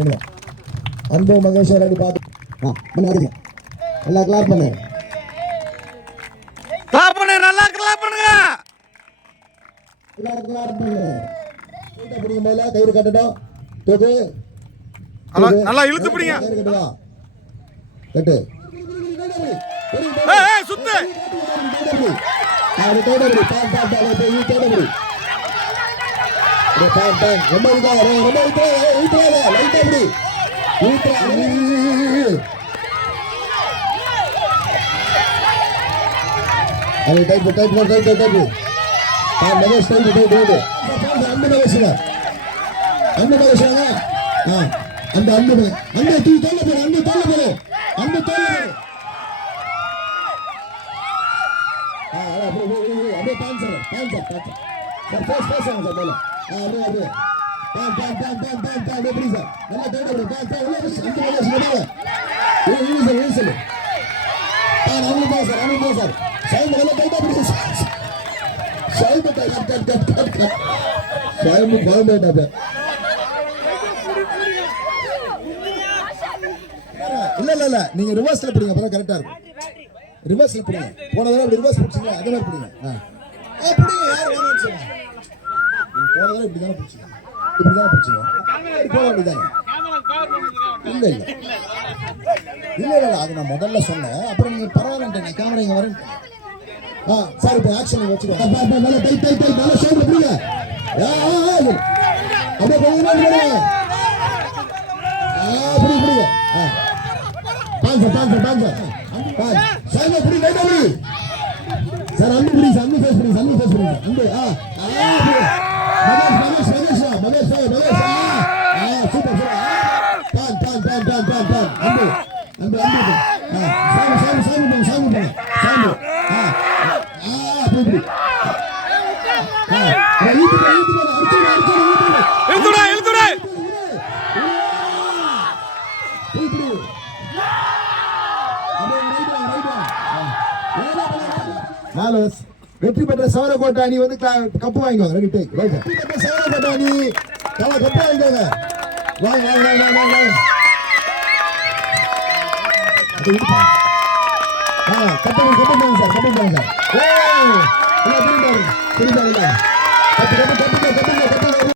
ரெண்டு அன்பு மகேஸ்வர் அடி பார்த்து பண்ணாதீங்க நல்லா கிளாப் பண்ணு. கிளாப் பண்ணு நல்லா கிளாப் பண்ணுங்க. எல்லாரும் கிளாப் பண்ணு. கயிறு பிடிக்கும் போல கயிறு கட்டட்டும். தூக்கு. நல்லா- இழுத்து பிடிங்க. கட்டு. சுத்து. தேடபடி நீ தேடபடி பான் பான் ரொம்ப இழுக்காத ரொம்ப இழுக்காத இழுக்காத லைட்டா அப்படி இழுக்காத அது type type type type type ஆ மகேஷ் டைப் டைப் டைப் ஆ அந்த தூ போற போற போற ஆ அப்படியே அப்படியே, அப்படியே அப்படியே பான்சர் சார் ஃபேஸ் ஃபேஸ் சார் மேல. அப்படியே அப்படியே பான் பான் பான் எப்படி சார்? நல்லா தேட அப்படி பான் பான் உள்ள அந்த மகேஷ் சார் இது சார். ஆ நாமளும் சார். சார் அப்படி பால் இல்ல இல்ல இல்ல. நீங்க ரிவர்ஸ்ல பிடிங்க அப்பதான் கரெக்டா இருக்கும். ரிவர்ஸ்ல பிடிங்க. போன தடவை ரிவர்ஸ் பிடிச்சீங்களா? அதே மாதிரி பிடிங்க. ஆ. ஆ, பிடிங்க யார் வேணும்னு போனாலும் இப்படி தானே பிடிச்சீங்க இப்படி தானே பிடிச்சீங்க இப்படி போன அப்படி தானே இல்லை இல்லை. இல்ல இல்ல அது நான் முதல்ல சொன்னேன். அப்புறம் நீங்கள் பரவாயில்ல கேமரா இங்கே வரேன். ஆ சார் இப்போ ஆக்ஷன் வச்சுக்கோங்க. அப்பா கை கை கை டை டை புரியுங்க ஆ ஆ ஆ அப்படியே கொஞ்சம் நேரம் பிடிங்க ஆ பாஞ்ச பாஞ்ச பாஞ்ச. பாஞ்ச. சாய்மா லைட்டா பிடி சார் அன்பு பிடி சார் அன்பு ஃபேஸ் பிடி அன்பு ஃபேஸ் பிடி அன்பு ஆ ஆ வெற்றி பெற்ற சவரக்கோட்டை அணி வந்து கப்பு வாங்கிக்கோங்க ரெடி டேக் வெற்றி பெற்ற சவரக்கோட்டை அணி கவ கப்பு வாங்கிக்கோங்க வாங்க வாங்க வாங்க வாங்க வாங்க. வாங்க அது சார் கப்பு சார் ஓ இல்ல. திரும்ப திரும்ப இல்ல